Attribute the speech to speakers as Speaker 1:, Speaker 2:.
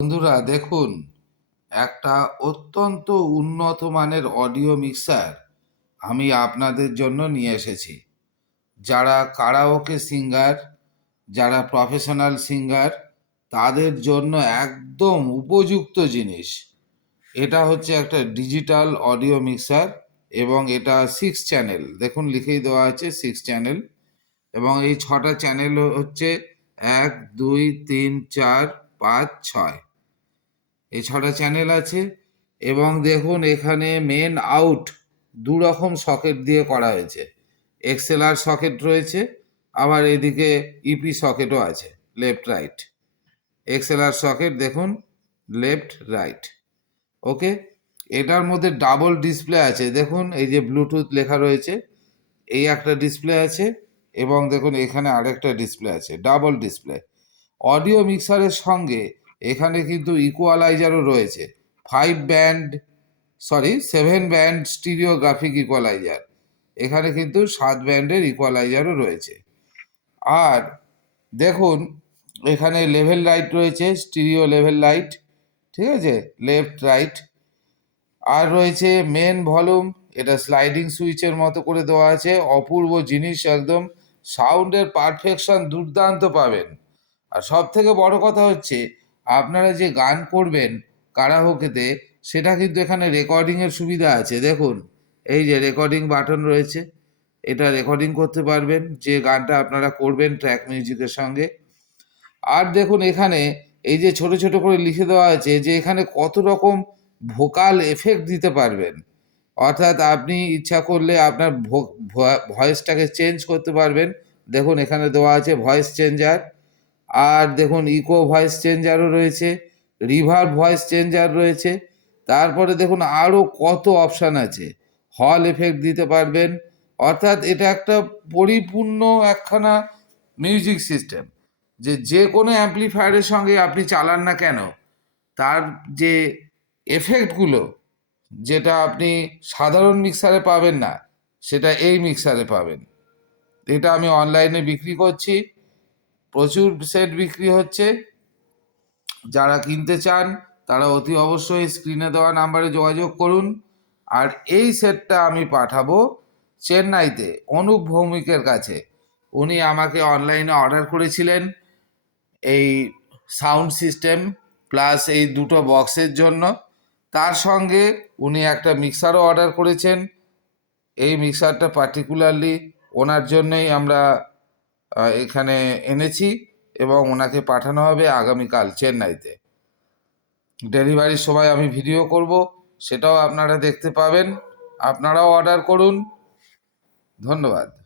Speaker 1: বন্ধুরা, দেখুন, একটা অত্যন্ত উন্নত মানের অডিও মিক্সার আমি আপনাদের জন্য নিয়ে এসেছি। যারা কারাওকে সিঙ্গার, যারা প্রফেশনাল সিঙ্গার, তাদের জন্য একদম উপযুক্ত জিনিস। এটা হচ্ছে একটা ডিজিটাল অডিও মিক্সার এবং এটা সিক্স চ্যানেল দেখুন, লিখেই দেওয়া আছে সিক্স চ্যানেল এবং এই ছটা চ্যানেল হচ্ছে এক, দুই, তিন, চার, পাঁচ, ছয়। এই ছটা চ্যানেল আছে এবং দেখুন এখানে মেন আউট দু রকম সকেট দিয়ে করা হয়েছে। এক্সেলআর সকেট রয়েছে, আবার এদিকে ইপি সকেটও আছে লেফট রাইট এক্সেলআর সকেট দেখুন লেফট রাইট ওকে এটার মধ্যে ডাবল ডিসপ্লে আছে। দেখুন, এই যে ব্লুটুথ লেখা রয়েছে, এই একটা ডিসপ্লে আছে এবং দেখুন, এখানে আরেকটা ডিসপ্লে আছে ডাবল ডিসপ্লে অডিও মিক্সারের সঙ্গে এখানে কিন্তু ইকুয়ালাইজারও রয়েছে। Five band sorry seven band stereographic equalizer এখানে কিন্তু সাত ব্যান্ডের ইকুয়ালাইজারও রয়েছে। আর দেখুন, এখানে লেভেল লাইট রয়েছে স্টিরিও লেভেল লাইট ঠিক আছে? লেফট রাইট আর রয়েছে মেন ভলিউম এটা স্লাইডিং সুইচের মতো করে দেওয়া আছে। অপূর্ব জিনিস একদম সাউন্ডের পারফেকশন দুর্দান্ত পাবেন। আর সব থেকে বড় কথা হচ্ছে আপনারা যে গান করবেন কারাওকেতে, সেটা কিন্তু এখানে রেকর্ডিংয়ের সুবিধা আছে। দেখুন, এই যে রেকর্ডিং বাটন রয়েছে, এটা রেকর্ডিং করতে পারবেন। যে গানটা আপনারা করবেন ট্র্যাক মিউজিকের সঙ্গে। আর দেখুন, এখানে এই যে ছোট ছোট করে লিখে দেওয়া আছে যে এখানে কত রকম ভোকাল এফেক্ট দিতে পারবেন। অর্থাৎ আপনি ইচ্ছা করলে আপনার ভয়েসটাকে চেঞ্জ করতে পারবেন। দেখুন, এখানে দেওয়া আছে ভয়েস চেঞ্জার আর দেখুন ইকো ভয়েস চেঞ্জারও রয়েছে রিভার ভয়েস চেঞ্জার রয়েছে, তারপরে দেখুন আরও কত অপশান আছে। হল এফেক্ট দিতে পারবেন, অর্থাৎ এটা একটা পরিপূর্ণ একখানা মিউজিক সিস্টেম যে যে কোনো অ্যাম্পলিফায়ারের সঙ্গে আপনি চালান না কেন, তার যে এফেক্টগুলো যেটা আপনি সাধারণ মিক্সারে পাবেন না, সেটা এই মিক্সারে পাবেন। এটা আমি অনলাইনে বিক্রি করছি। প্রচুর সেট বিক্রি হচ্ছে। যারা কিনতে চান, তারা অতি অবশ্যই স্ক্রিনে দেওয়া নাম্বারে যোগাযোগ করুন। আর এই সেটটা আমি পাঠাবো চেন্নাইতে অনুপ ভৌমিকের কাছে। উনি আমাকে অনলাইনে অর্ডার করেছিলেন এই সাউন্ড সিস্টেম প্লাস এই দুটো বক্সের জন্য। তার সঙ্গে উনি একটা মিক্সারও অর্ডার করেছেন। এই মিক্সারটা পার্টিকুলারলি ওনার জন্যই আমরা এখানে এনেছি এবং ওনাকে পাঠানো হবে আগামীকাল চেন্নাইতে। ডেলিভারির সময় আমি ভিডিও করব, সেটাও আপনারা দেখতে পাবেন। আপনারাও অর্ডার করুন। ধন্যবাদ।